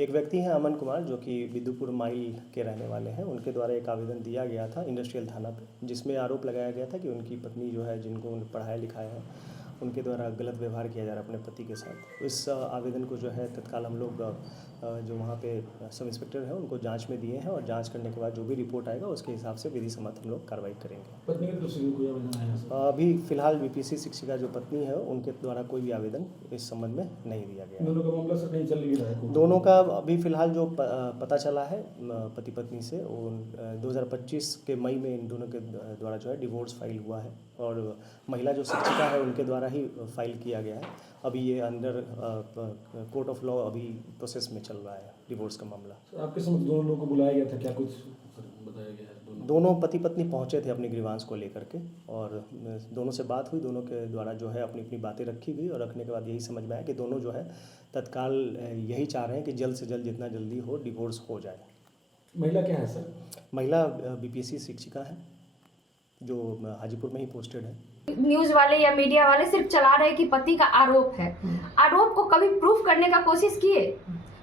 एक व्यक्ति हैं अमन कुमार, जो कि विदुपुर माइल के रहने वाले हैं। उनके द्वारा एक आवेदन दिया गया था इंडस्ट्रियल थाना पे, जिसमें आरोप लगाया गया था कि उनकी पत्नी जो है, जिनको उन्हें पढ़ाया लिखाया है, उनके द्वारा गलत व्यवहार किया जा रहा है अपने पति के साथ। इस आवेदन को जो है तत्काल हम लोग जो वहाँ पे सब इंस्पेक्टर हैं उनको जांच में दिए हैं, और जांच करने के बाद जो भी रिपोर्ट आएगा उसके हिसाब से विधि सम्मत हम लोग कार्रवाई करेंगे। पत्नी की तरफ से भी कोई आवेदन आया है? अभी फिलहाल बीपीएससी शिक्षिका जो पत्नी है उनके द्वारा कोई भी आवेदन इस संबंध में नहीं दिया गया। दोनों का मामला सर नहीं चल भी रहा है? दोनों का अभी फिलहाल जो पता चला है पति पत्नी से, वो 2025 के मई में इन दोनों के द्वारा जो है डिवोर्स फाइल हुआ है, और महिला जो शिक्षिका है उनके द्वारा ही फाइल किया गया है। अभी ये अंडर कोर्ट ऑफ लॉ अभी प्रोसेस में चल रहा है डिवोर्स का मामला। सर आपके समझ दोनों लोगों को बुलाया गया था क्या, कुछ बताया गया है? दोनों पति पत्नी पहुंचे थे अपनी ग्रीवांस को लेकर के, और दोनों से बात हुई। दोनों के द्वारा जो है अपनी अपनी बातें रखी गई, और रखने के बाद यही समझ में आया कि दोनों जो है तत्काल यही चाह रहे हैं कि जल्द से जल्द जितना जल्दी हो डिवोर्स हो जाए। महिला क्या है सर? महिला बीपीएससी शिक्षिका है, जो हाजीपुर में ही पोस्टेड है। न्यूज वाले या मीडिया वाले सिर्फ चला रहे कि पति का आरोप है। आरोप को कभी प्रूफ करने का कोशिश किए?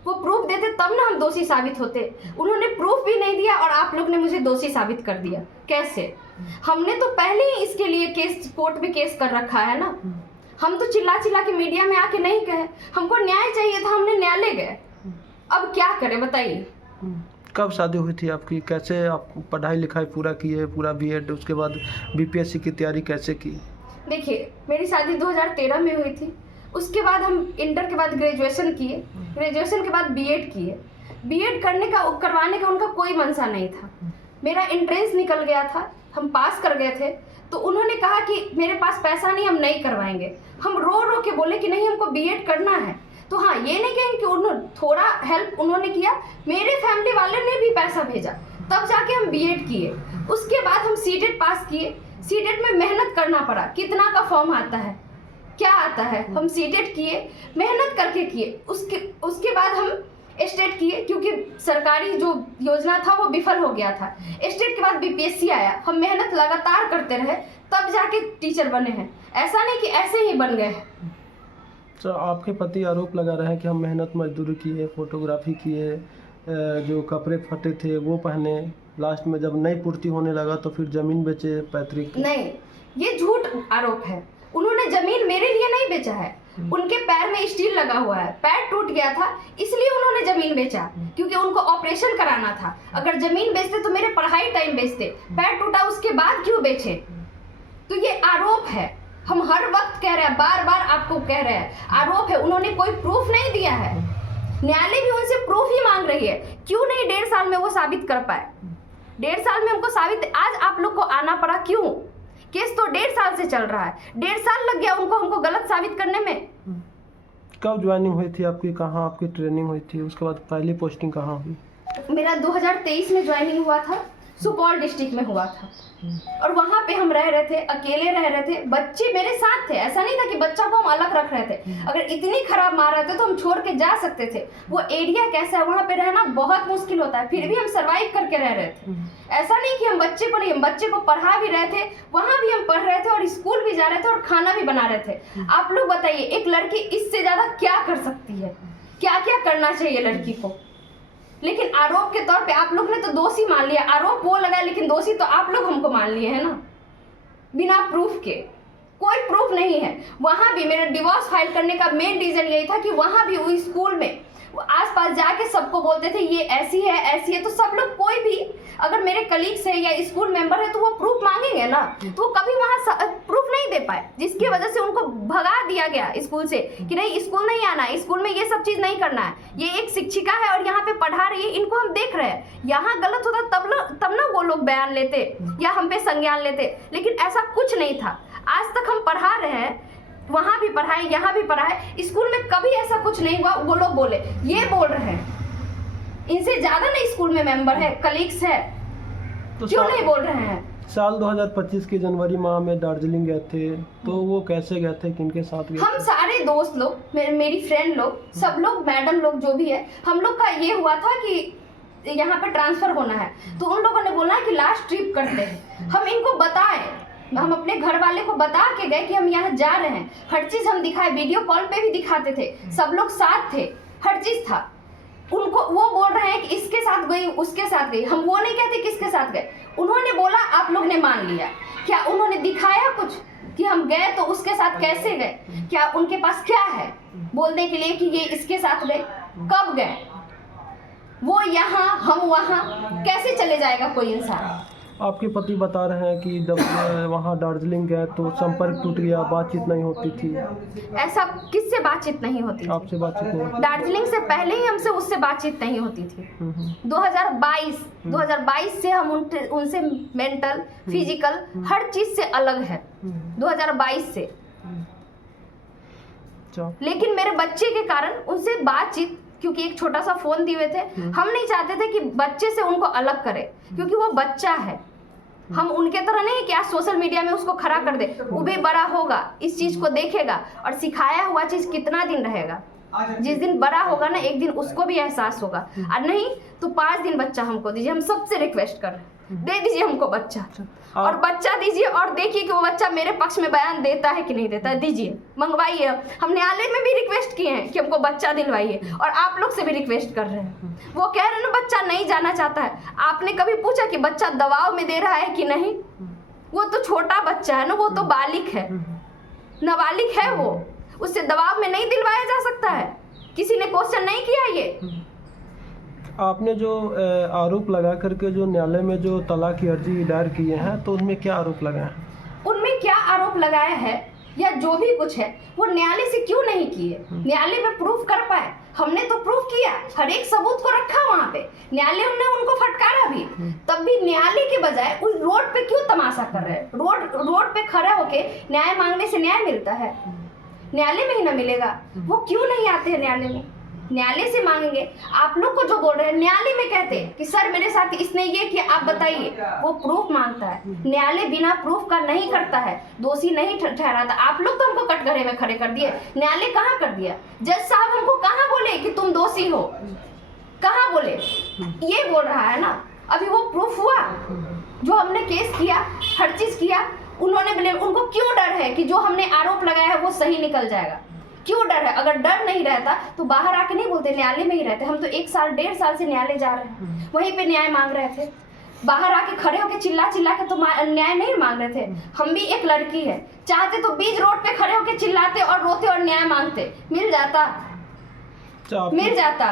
वो प्रूफ देते तब ना हम दोषी साबित होते। उन्होंने प्रूफ भी नहीं दिया और आप लोग ने मुझे दोषी साबित कर दिया। कैसे? हमने तो पहले ही इसके लिए केस, कोर्ट में केस कर रखा है ना। हम तो चिल्ला चिल्ला के मीडिया में आके नहीं कहे, हमको न्याय चाहिए था, हमने न्यायालय गए। अब क्या करें बताइए। कब शादी हुई थी आपकी? कैसे आप पढ़ाई लिखाई पूरा किए, पूरा बीएड, उसके बाद बीपीएससी की तैयारी कैसे की? देखिए, मेरी शादी 2013 में हुई थी। उसके बाद हम इंटर के बाद ग्रेजुएशन किए, ग्रेजुएशन के बाद बीएड किए। बीएड करवाने का उनका कोई मंशा नहीं था। मेरा एंट्रेंस निकल गया था, हम पास कर गए थे, तो उन्होंने कहा कि मेरे पास पैसा नहीं, हम नहीं करवाएंगे। हम रो रो के बोले कि नहीं, हमको बीएड करना है। तो हाँ, ये नहीं कहेंगे कि उन्होंने थोड़ा हेल्प उन्होंने किया, मेरे फैमिली वाले ने भी पैसा भेजा, तब जाके हम बीएड किए। उसके बाद हम सीटेट पास किए। सीटेट में मेहनत करना पड़ा, कितना का फॉर्म आता है, क्या आता है। हम सीटेट किए, मेहनत करके किए। उसके बाद हम स्टेट किए, क्योंकि सरकारी जो योजना था वो विफल हो गया था। स्टेट के बाद बीपीएससी आया, हम मेहनत लगातार करते रहे, तब जाके टीचर बने हैं। ऐसा नहीं कि ऐसे ही बन गए। तो आपके पति आरोप लगा रहे हैं कि हम मेहनत मजदूरी किए, फोटोग्राफी किए, जो कपड़े फटे थे वो पहने, लास्ट में जब नहीं पूर्ति होने लगा तो फिर जमीन बेचे पैतृक। नहीं, ये झूठ आरोप है। उन्होंने जमीन मेरे लिए नहीं बेचा है। उनके पैर में स्टील लगा हुआ है, पैर टूट गया था, इसलिए उन्होंने जमीन बेचा, क्योंकि उनको ऑपरेशन कराना था। अगर जमीन बेचते तो मेरे पढ़ाई टाइम बेचते। पैर टूटा उसके बाद क्यों बेचे? तो ये आरोप है। हम हर वक्त कह रहे हैं, बार बार आपको कह रहे हैं, आरोप है। उन्होंने कोई प्रूफ नहीं दिया है। न्यायालय भी उनसे प्रूफ ही मांग रही है। क्यों नहीं 1.5 साल में वो साबित कर पाए? 1.5 साल में हमको साबित, आज आप लोग को आना पड़ा, क्यों? केस तो 1.5 साल से चल रहा है। 1.5 साल लग गया उनको हमको गलत साबित करने में। कब ज्वाइनिंग हुई थी आपकी? कहाँ आपकी ट्रेनिंग हुई थी? उसके बाद पहली पोस्टिंग कहाँ हुई? मेरा 2023 में ज्वाइनिंग हुआ था, सुपौल डिस्ट्रिक्ट में हुआ था। और वहाँ पे हम रह रहे थे, अकेले रह रहे थे। बच्चे मेरे साथ थे, ऐसा नहीं था कि बच्चा को हम अलग रख रहे थे। अगर इतनी खराब मार रहे थे तो हम छोड़ के जा सकते थे। वो एरिया कैसा है, वहाँ पे रहना बहुत मुश्किल होता है, फिर भी हम सर्वाइव करके रह रहे थे। ऐसा नहीं कि हम बच्चे को नहीं, हम बच्चे को पढ़ा भी रहे थे, वहाँ भी हम पढ़ रहे थे, और स्कूल भी जा रहे थे, और खाना भी बना रहे थे। आप लोग बताइए, एक लड़की इससे ज्यादा क्या कर सकती है? क्या क्या करना चाहिए लड़की को? लेकिन आरोप के तौर पे आप लोग ने तो दोषी मान लिया। आरोप वो लगा, लेकिन दोषी तो आप लोग हमको मान लिए हैं ना, बिना प्रूफ के। कोई प्रूफ नहीं है। वहां भी मेरा डिवोर्स फाइल करने का मेन रीजन यही था कि वहां भी वही स्कूल में आसपास जाके सबको बोलते थे ये ऐसी है, ऐसी है। तो सब लोग, कोई भी अगर मेरे कलीग्स है या स्कूल मेंबर है तो वो प्रूफ मांगेंगे ना, तो वो कभी वहाँ प्रूफ नहीं दे पाए, जिसकी वजह से उनको भगा दिया गया स्कूल से कि नहीं, स्कूल नहीं आना है, स्कूल में ये सब चीज नहीं करना है। ये एक शिक्षिका है और यहाँ पे पढ़ा रही है, इनको हम देख रहे हैं। यहाँ गलत होता तब ना वो लोग बयान लेते या हम पे संज्ञान लेते, लेकिन ऐसा कुछ नहीं था। आज तक हम पढ़ा रहे हैं, वहां भी पढ़ाए, यहाँ भी पढ़ाए, स्कूल में कभी ऐसा कुछ नहीं हुआ। वो लोग बोले, ये बोल रहे हैं, इनसे ज्यादा नहीं स्कूल में मेंबर है, कलीग्स है, तो क्यों नहीं बोल रहे हैं? साल 2025 के जनवरी माह में दार्जिलिंग गए थे, तो वो कैसे गए थे, किनके साथ गए? हम सारे दोस्त लोग, मेरी फ्रेंड लोग, सब लोग, मैडम लोग, जो भी है, हम लोग का ये हुआ था कि यहाँ पे ट्रांसफर होना है। तो उन लोगों ने बोला कि लास्ट ट्रिप करते हैं। हम इनको बताए, हम अपने घर वाले को बता के गए कि हम यहाँ जा रहे हैं। हर चीज हम दिखाए, वीडियो कॉल पे भी दिखाते थे, सब लोग साथ थे, हर चीज था। उनको कि इसके साथ गई उसके साथ गई, हम वो नहीं कहते किसके साथ गए। उन्होंने बोला, आप लोग ने मान लिया। क्या उन्होंने दिखाया कुछ कि हम गए तो उसके साथ कैसे गए? क्या उनके पास क्या है बोलने के लिए कि ये इसके साथ गए? कब गए? वो यहाँ हम वहाँ, कैसे चले जाएगा कोई इंसान? आपके पति बता रहे हैं कि जब वहाँ दार्जिलिंग गए तो संपर्क टूट गया, बातचीत नहीं होती थी। ऐसा किससे बातचीत नहीं होती थी? आपसे बातचीत नहीं होती? दार्जिलिंग से पहले ही हमसे उससे बातचीत नहीं होती थी। 2022 से हम उनसे मेंटल, फिजिकल हर चीज से अलग है। 2022 से। लेकिन मेरे बच्चे के कारण उनसे बातचीत, क्योंकि एक छोटा सा फोन दिए हुए थे, हम नहीं चाहते थे कि बच्चे से उनको अलग करें, क्योंकि वो बच्चा है। हम उनके तरह नहीं कि आज सोशल मीडिया में उसको खड़ा कर दे। वो भी बड़ा होगा, इस चीज को देखेगा, और सिखाया हुआ चीज कितना दिन रहेगा? जिस दिन बड़ा होगा ना, एक दिन उसको भी एहसास होगा। और नहीं तो 5 दिन बच्चा हमको दीजिए। हम सबसे रिक्वेस्ट कर रहे हैं, दे दीजिए हमको बच्चा, और बच्चा दीजिए, और देखिए कि वो बच्चा मेरे पक्ष में बयान देता है कि नहीं देता है। दीजिए, मंगवाइए। हम न्यायालय में भी रिक्वेस्ट किए हैं कि हमको बच्चा दिलवाइए, और आप लोग से भी रिक्वेस्ट कर रहे हैं। वो कह रहे हैं ना बच्चा नहीं जाना चाहता है। आपने कभी पूछा कि बच्चा दबाव में दे रहा है कि नहीं? वो तो छोटा बच्चा है ना, वो तो बालिग है, नाबालिग है वो, उससे दबाव में नहीं दिलवाया जा सकता है। किसी ने क्वेश्चन नहीं किया ये। आपने जो आरोप लगा करके जो न्यायालय में जो तलाक की अर्जी दायर किए हैं, तो उनमें क्या आरोप लगाए हैं? उनमें क्या आरोप लगाया है या जो भी कुछ है वो न्यायालय से क्यों नहीं किए? न्यायालय में प्रूफ कर पाए। हमने तो प्रूफ किया, हर एक सबूत को रखा वहाँ पे। न्यायालय ने उनको फटकारा भी, तब भी न्यायालय के बजाय उस रोड पे क्यों तमाशा कर रहे हैं? रोड पे खड़े होके न्याय मांगने से न्याय मिलता है? न्यायालय में ही ना मिलेगा। वो क्यों नहीं आते हैं न्यायालय में? न्यायालय से मांगेंगे। आप लोग को जो बोल रहे हैं, न्यायालय में कहते हैं कि सर मेरे साथ इसने ये किया, आप बताइए। वो प्रूफ मांगता है। न्यायालय बिना प्रूफ का नहीं करता है, दोषी नहीं ठहराता। आप लोग तो हमको कटघरे में खड़े कर दिए, न्यायालय कहाँ कर दिया? जज साहब हमको कहाँ बोले कि तुम दोषी हो? कहाँ बोले? ये बोल रहा है ना। अभी वो प्रूफ हुआ जो हमने केस किया, हर चीज किया। उन्होंने बोले, उनको क्यों डर है कि जो हमने आरोप लगाया है वो सही निकल जाएगा? क्यों डर है? अगर डर नहीं रहता तो बाहर आके नहीं बोलते, न्यायालय में ही रहते। हम तो 1 साल 1.5 साल से न्यायालय जा रहे हैं, वहीं पे न्याय मांग रहे थे। बाहर आके खड़े होके चिल्ला के तो न्याय नहीं मांग रहे थे। हम भी एक लड़की है, चाहते तो बीच रोड पे खड़े होके चिल्लाते और रोते और न्याय मांगते, मिल जाता।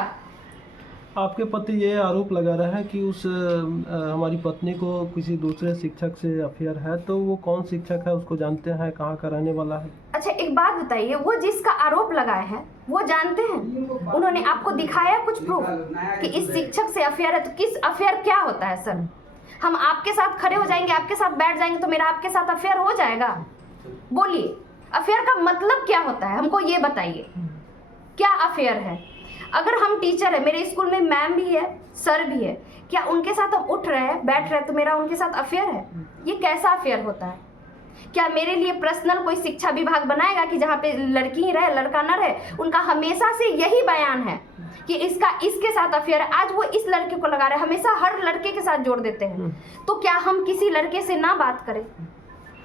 आपके पति ये आरोप लगा रहे हैं कि उस हमारी पत्नी को किसी दूसरे शिक्षक से अफेयर है, तो वो कौन शिक्षक है, उसको जानते हैं, कहाँ का रहने वाला है? अच्छा, एक बात बताइए, वो जिसका आरोप लगाए हैं वो जानते हैं? उन्होंने आपको दिखाया कुछ प्रूफ कि इस शिक्षक से अफेयर है? तो किस अफेयर क्या होता है सर? हम आपके साथ खड़े हो जाएंगे, आपके साथ बैठ जाएंगे तो मेरा आपके साथ अफेयर हो जाएगा? बोलिए, अफेयर का मतलब क्या होता है? हमको ये बताइए, क्या अफेयर है? अगर हम टीचर है, मेरे स्कूल में मैम भी है, सर भी है, क्या उनके साथ हम उठ रहे हैं, बैठ रहे हैं तो मेरा उनके साथ अफेयर है? ये कैसा अफेयर होता है? क्या मेरे लिए पर्सनल कोई शिक्षा विभाग बनाएगा कि जहाँ पे लड़की ही रहे, लड़का ना रहे? उनका हमेशा से यही बयान है कि इसके साथ अफेयर है। आज वो इस लड़के को लगा रहे, हमेशा हर लड़के के साथ जोड़ देते हैं। तो क्या हम किसी लड़के से ना बात करें,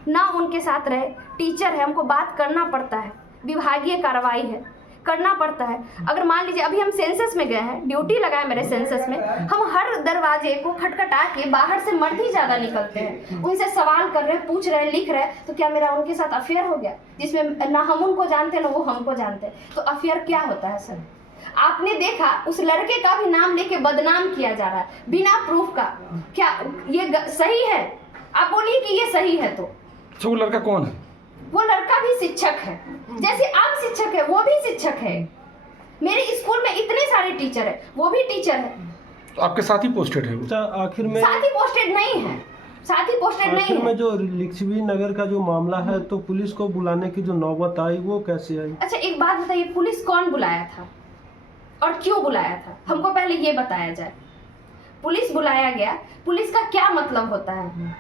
ना उनके साथ रहे? टीचर है, हमको बात करना पड़ता है, विभागीय कार्रवाई है, करना पड़ता है। अगर मान लीजिए अभी हम सेंसस में गए हैं, ड्यूटी लगाए मेरे सेंसस में, हम हर दरवाजे को खटखटा के बाहर से मर्द ही ज्यादा निकलते हैं, उनसे सवाल कर रहे हैं, पूछ रहे हैं, लिख रहे हैं। तो क्या मेरा उनके साथ अफेयर हो गया, जिसमें ना हम उनको जानते ना वो हमको जानते? तो अफेयर क्या होता है सर? आपने देखा उस लड़के का भी नाम लेके बदनाम किया जा रहा है बिना प्रूफ का। क्या ये सही है? आप बोलिए कि ये सही है। तो वो लड़का कौन है? वो लड़का भी शिक्षक है, जैसे आप शिक्षक है वो भी शिक्षक है। मेरे स्कूल में इतने सारे टीचर है, वो भी टीचर है। तो आपके साथ ही पोस्टेड है वो? आखिर में साथ ही पोस्टेड नहीं है, साथ ही पोस्टेड नहीं है। में जो लिच्छवी नगर का जो मामला है, तो पुलिस को बुलाने की जो नौबत आई वो कैसे आई? अच्छा, एक बात बताइए, पुलिस कौन बुलाया था और क्यों बुलाया था? हमको पहले ये बताया जाए। पुलिस बुलाया गया, पुलिस का क्या मतलब होता है?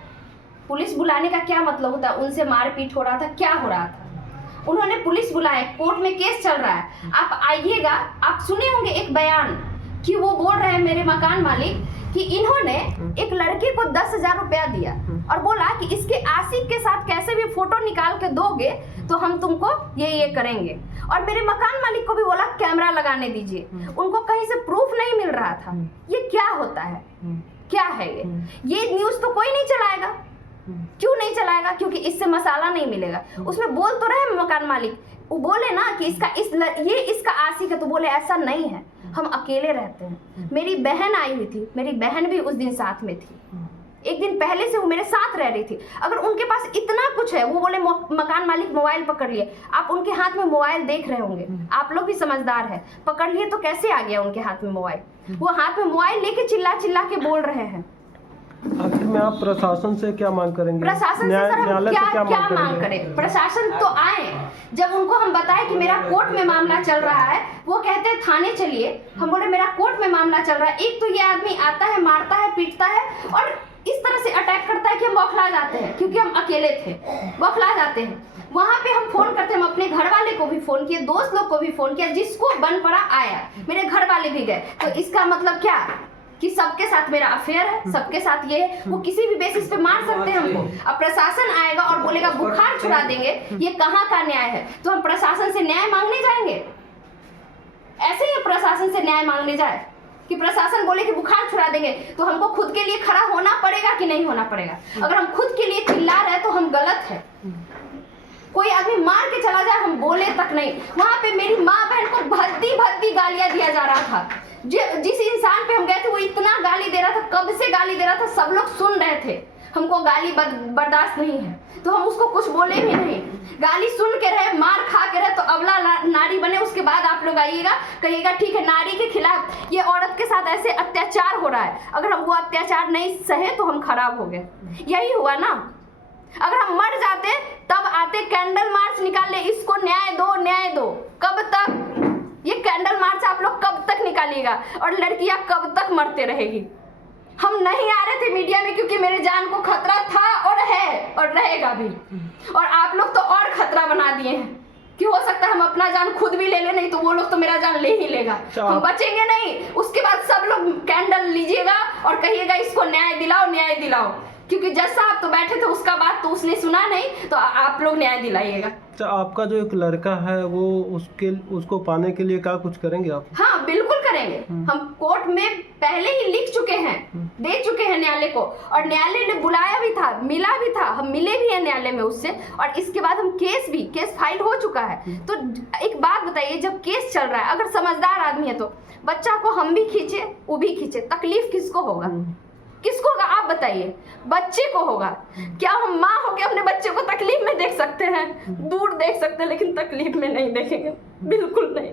पुलिस बुलाने का क्या मतलब होता है? उनसे मारपीट हो रहा था, क्या हो रहा था? उन्होंने पुलिस बुलाया, कोर्ट में केस चल रहा है। आप आइएगा, आप सुने होंगे एक बयान कि वो बोल रहे हैं मेरे मकान मालिक कि इन्होंने एक लड़के को 10,000 रुपया दिया और बोला कि इसके आशिक के साथ कैसे भी फोटो निकाल के दोगे तो हम तुमको ये करेंगे। और मेरे मकान मालिक को भी बोला कैमरा लगाने दीजिए। उनको कहीं से प्रूफ नहीं मिल रहा था। ये होता है? क्या है ये न्यूज़ तो कोई नहीं चलाएगा। क्यों नहीं चलाएगा? क्योंकि इससे मसाला नहीं मिलेगा। उसमें बोल तो रहे मकान मालिक, वो बोले ना कि ये इसका आशिक है, तो बोले ऐसा नहीं है, हम अकेले रहते हैं। मेरी बहन आई हुई थी, मेरी बहन भी उस दिन साथ में थी, एक दिन पहले से वो मेरे साथ रह रही थी। अगर उनके पास इतना कुछ है, वो बोले मकान मालिक मोबाइल पकड़ लिए, आप उनके हाथ में मोबाइल देख रहे होंगे, आप लोग भी समझदार है, पकड़ लिए तो कैसे आ गया उनके हाथ में मोबाइल? वो हाथ में मोबाइल लेके चिल्ला चिल्ला के बोल रहे हैं। आखिर में आप प्रशासन से क्या मांग करेंगे? प्रशासन से सर हम न्यायालय से क्या मांग करें? प्रशासन तो आए, जब उनको हम बताए कि मेरा कोर्ट में मामला चल रहा है, वो कहते हैं थाने चलिए। हम बोले मेरा कोर्ट में मामला चल रहा है। एक तो ये आदमी आता है, मारता है, पीटता है और इस तरह से अटैक करता है कि हम बौखला जाते हैं, क्योंकि हम अकेले थे, बौखला जाते हैं। वहाँ पे हम फोन करते हैं, हम अपने घर वाले को भी फोन किए, दोस्त लोग को भी फोन किया, जिसको बन पड़ा आया, मेरे घर वाले भी गए। तो इसका मतलब क्या कि सबके साथ मेरा अफेयर है, सबके साथ ये है, वो किसी भी बेसिस पे मार सकते हैं हमको। अब प्रशासन आएगा और बोलेगा बुखार छुड़ा देंगे, ये कहाँ का न्याय है? तो हम प्रशासन से न्याय मांगने जाएंगे? ऐसे ही प्रशासन से न्याय मांगने जाए कि प्रशासन बोले कि बुखार छुड़ा देंगे, तो हमको खुद के लिए खड़ा होना पड़ेगा कि नहीं होना पड़ेगा? अगर हम खुद के लिए चिल्ला रहे हैं तो हम गलत है। कोई आदमी मार के चला जाए, हम बोले तक नहीं। वहां पे मेरी माँ बहन को भद्दी भद्दी गालियां दिया जा रहा था। जिस इंसान पे हम गए थे वो इतना गाली दे रहा था, कब से गाली दे रहा था, सब लोग सुन रहे थे। हमको गाली बर्दाश्त नहीं है, तो हम उसको कुछ बोले भी नहीं। गाली सुन के रहे, मार खा के रहे, तो अबला नारी बने। उसके बाद आप लोग आइएगा, कहिएगा ठीक है नारी के खिलाफ, ये औरत के साथ ऐसे अत्याचार हो रहा है, अगर हम वो अत्याचार नहीं सहे तो हम खराब हो गए। यही हुआ ना। अगर हम मर जाते तब आते कैंडल मार्च निकाल ले, इसको न्याय दो, न्याय दो। कब तक ये कैंडल मार्च आप लोग कब तक निकालिएगा? और लड़कियां कब तक मरते रहेगी? हम नहीं आ रहे थे मीडिया में क्योंकि मेरे जान को खतरा था और है और रहेगा भी। और आप लोग तो और खतरा बना दिए हैं कि हो सकता है हम अपना जान खुद भी ले ले, नहीं तो वो लोग तो मेरा जान ले ही लेगा, हम बचेंगे नहीं। उसके बाद सब लोग कैंडल लीजिएगा और कहिएगा इसको न्याय दिलाओ, न्याय दिलाओ। क्योंकि जज साहब तो बैठे थे, उसका बात तो उसने सुना नहीं, तो आप लोग न्याय दिलाइएगा। तो आपका जो एक लड़का है वो उसको पाने के लिए क्या कुछ करेंगे आप? हाँ बिल्कुल करेंगे। हम कोर्ट में पहले ही लिख चुके हैं, दे चुके हैं न्यायालय को, और न्यायालय ने बुलाया भी था, मिला भी था, हम मिले भी हैं न्यायालय में उससे। और इसके बाद हम केस फाइल हो चुका है। तो एक बात बताइए, जब केस चल रहा है, अगर समझदार आदमी है तो बच्चा को हम भी खींचे, वो भी खींचे, तकलीफ किसको होगा? किसको होगा आप बताइए? बच्चे को होगा। क्या हम माँ होके अपने बच्चे को तकलीफ में देख सकते हैं? दूर देख सकते हैं, लेकिन तकलीफ में नहीं देखेंगे, बिल्कुल नहीं।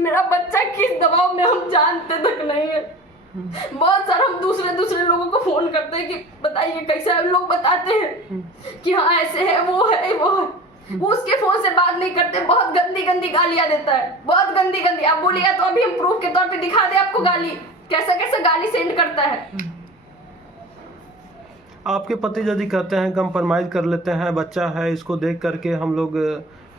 मेरा बच्चा किस दबाव में हम जानते तक नहीं है। बहुत सारा हम दूसरे लोगों को फोन करते हैं कि बताइए कैसे, लोग बताते हैं कि हाँ ऐसे है, वो है, वो है। वो उसके फोन से बात नहीं करते, बहुत गंदी गंदी गालियां देता है, बहुत गंदी गंदी। आप बोलिएगा तो अभी हम प्रूफ के तौर पे दिखा दे आपको गाली, कैसे कैसे गाली सेंड करता है। आपके पति यदि कहते हैं कंप्रोमाइज कर लेते हैं, बच्चा है, इसको देख करके हम लोग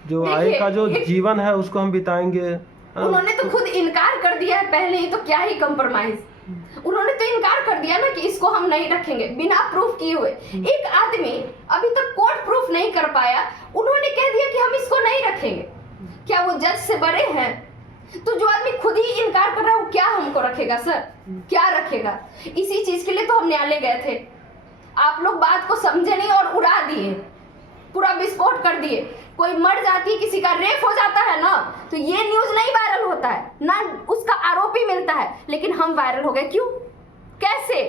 जो आगे का जो जीवन है उसको हम बिताएंगे। उन्होंने तो खुद इनकार कर दिया है पहले ही, तो क्या ही कंप्रोमाइज। उन्होंने तो इनकार कर दिया ना कि इसको हम नहीं रखेंगे, बिना प्रूफ किए हुए। एक आदमी अभी तक कोर्ट प्रूफ नहीं कर पाया, उन्होंने कह दिया कि हम इसको नहीं रखेंगे। क्या वो जज से बड़े हैं? तो जो आदमी खुद ही इनकार कर रहा है वो क्या हमको रखेगा सर? क्या रखेगा? इसी चीज के लिए तो हम न्यायालय गए थे। आप लोग बात को समझे नहीं और उड़ा दिए, पूरा विस्फोट कर दिए। कोई मर जाती है, किसी का रेप हो जाता है ना, तो ये न्यूज नहीं वायरल होता है ना, उसका आरोपी मिलता है, लेकिन हम वायरल हो गए। क्यों? कैसे?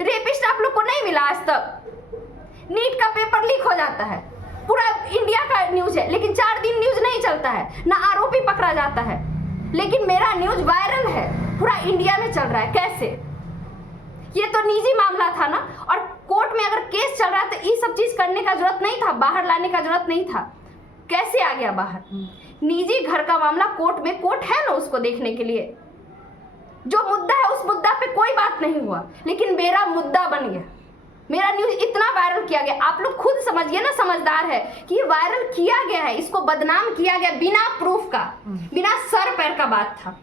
रेपिस्ट आप लोग को नहीं मिला आज तक। नीट का पेपर लीक हो जाता है, पूरा इंडिया का न्यूज है, लेकिन 4 दिन न्यूज नहीं चलता है, ना आरोपी पकड़ा जाता है, लेकिन मेरा न्यूज वायरल है, पूरा इंडिया में चल रहा है। कैसे? ये तो निजी मामला था ना, और कोर्ट में अगर केस चल रहा है तो ये सब चीज करने का जरूरत नहीं था, बाहर लाने का जरूरत नहीं था। कैसे आ गया बाहर? निजी घर का मामला कोर्ट में, कोर्ट है ना उसको देखने के लिए। जो मुद्दा है उस मुद्दा पे कोई बात नहीं हुआ, लेकिन मेरा मुद्दा बन गया, मेरा न्यूज इतना वायरल किया गया। आप लोग खुद समझिए ना, समझदार है कि ये वायरल किया गया है, इसको बदनाम किया गया बिना प्रूफ का, बिना सर पैर का बात था।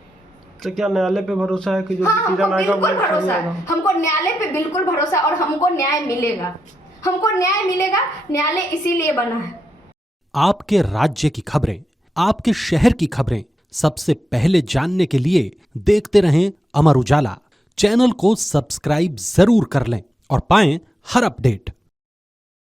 तो क्या न्यायालय पे भरोसा है कि जो डिसीजन आएगा वो भरोसा है? हमको न्यायालय पे बिल्कुल भरोसा, और हमको न्याय मिलेगा, हमको न्याय मिलेगा। न्यायालय इसीलिए बना है। आपके राज्य की खबरें, आपके शहर की खबरें सबसे पहले जानने के लिए देखते रहें अमर उजाला। चैनल को सब्सक्राइब जरूर कर लें और पाएं हर अपडेट।